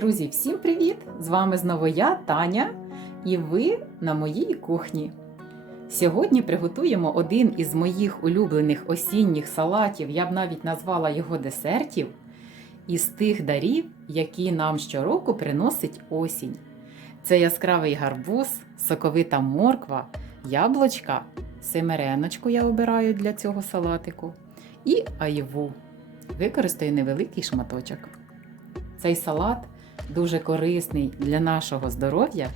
Друзі, всім привіт! З вами знову я, Таня, і ви на моїй кухні. Сьогодні приготуємо один із моїх улюблених осінніх салатів, я б навіть назвала його десертів, із тих дарів, які нам щороку приносить осінь. Це яскравий гарбуз, соковита морква, яблучка, семереночку я обираю для цього салатику, і айву. Використаю невеликий шматочок. Цей салат дуже корисний для нашого здоров'я,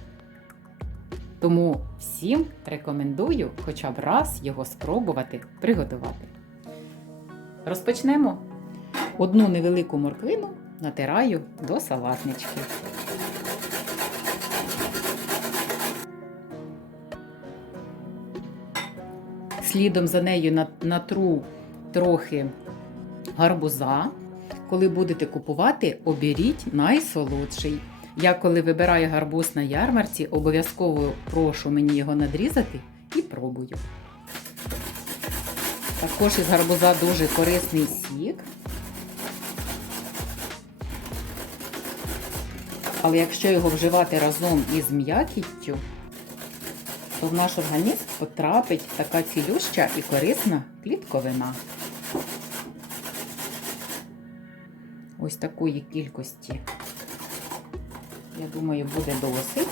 тому всім рекомендую хоча б раз його спробувати приготувати. Розпочнемо. Одну невелику морквину натираю до салатнички. Слідом за нею натру трохи гарбуза. Коли будете купувати, оберіть найсолодший. Я, коли вибираю гарбуз на ярмарці, обов'язково прошу мені його надрізати і пробую. Також із гарбуза дуже корисний сік. Але якщо його вживати разом із м'якіттю, то в наш організм потрапить така цілюща і корисна клітковина. Ось такої кількості, я думаю, буде досить.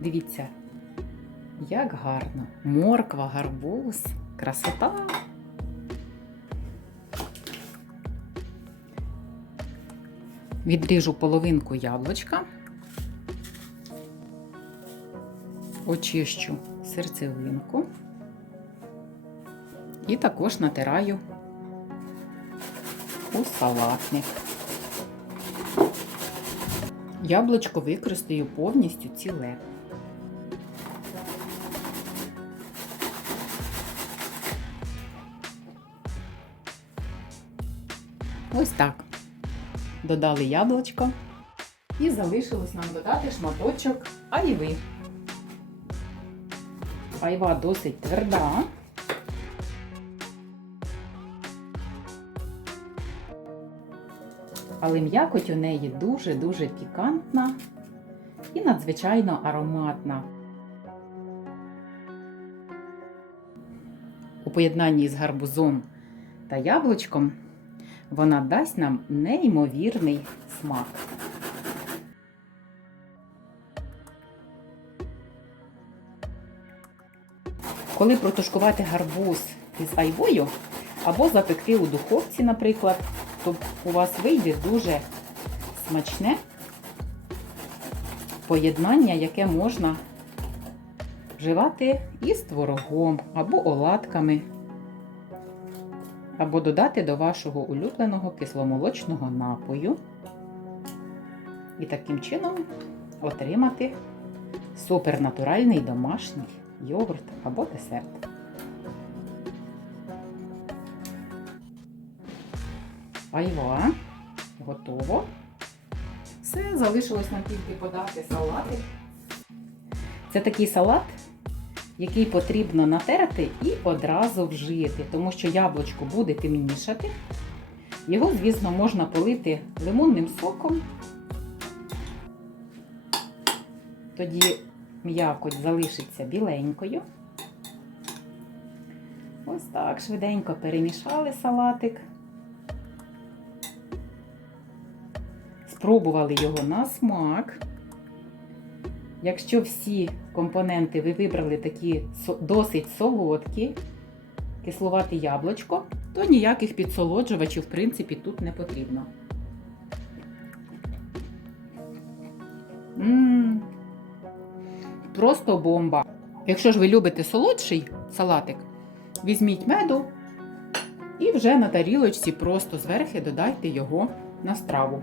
Дивіться, як гарно. Морква, гарбуз, красота. Відріжу половинку яблучка, очищу серцевинку і також натираю у салатник. Яблучко використаю повністю ціле. Ось так. Додали яблучко і залишилось нам додати шматочок айви. Айва досить тверда. Але м'якоть у неї дуже-дуже пікантна і надзвичайно ароматна. У поєднанні з гарбузом та яблучком вона дасть нам неймовірний смак. Коли протушкувати гарбуз із айвою або запекти у духовці, наприклад, то у вас вийде дуже смачне поєднання, яке можна вживати із творогом або оладками, або додати до вашого улюбленого кисломолочного напою. І таким чином отримати супернатуральний домашній йогурт або десерт. Айва. Готово. Все, залишилось нам тільки подати салатик. Це такий салат, який потрібно натерти і одразу вжити, тому що яблучко буде темнішати. Його, звісно, можна полити лимонним соком. Тоді м'якоть залишиться біленькою. Ось так швиденько перемішали салатик. Спробували його на смак. Якщо всі компоненти ви вибрали такі досить солодкі, кислувати яблучко, то ніяких підсолоджувачів, в принципі, тут не потрібно. М -м -м. Просто бомба. Якщо ж ви любите солодший салатик, візьміть меду і вже на тарілочці просто зверху додайте його на страву.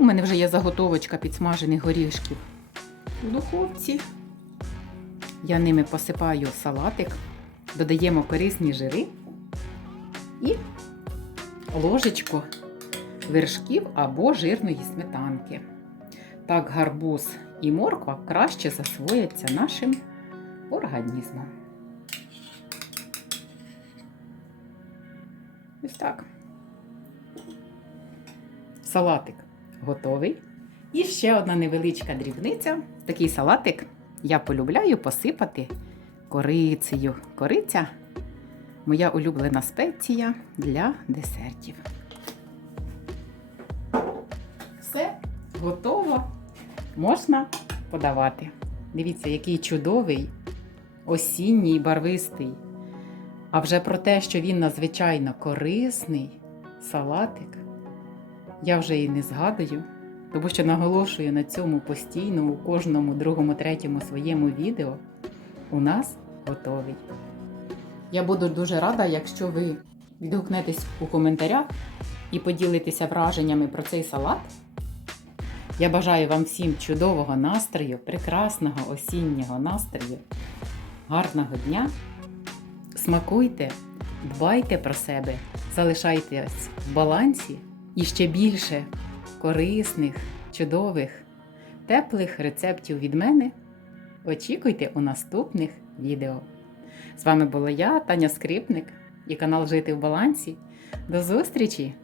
У мене вже є заготовочка підсмажених горішків у духовці. Я ними посипаю салатик, додаємо корисні жири і ложечку вершків або жирної сметанки. Так гарбуз і морква краще засвояться нашим організмом. Ось так. Салатик готовий. І ще одна невеличка дрібниця. Такий салатик я полюбляю посипати корицею. Кориця моя улюблена спеція для десертів. Все готово. Можна подавати. Дивіться, який чудовий, осінній, барвистий. А вже про те, що він надзвичайно корисний салатик, я вже і не згадую, тому що наголошую на цьому постійно у кожному другому, третьому своєму відео. У нас готовий. Я буду дуже рада, якщо ви відгукнетесь у коментарях і поділитеся враженнями про цей салат. Я бажаю вам всім чудового настрою, прекрасного осіннього настрою, гарного дня. Смакуйте, дбайте про себе, залишайтесь в балансі і ще більше корисних, чудових, теплих рецептів від мене. Очікуйте у наступних відео. З вами була я, Таня Скрипник і канал Жити в балансі. До зустрічі!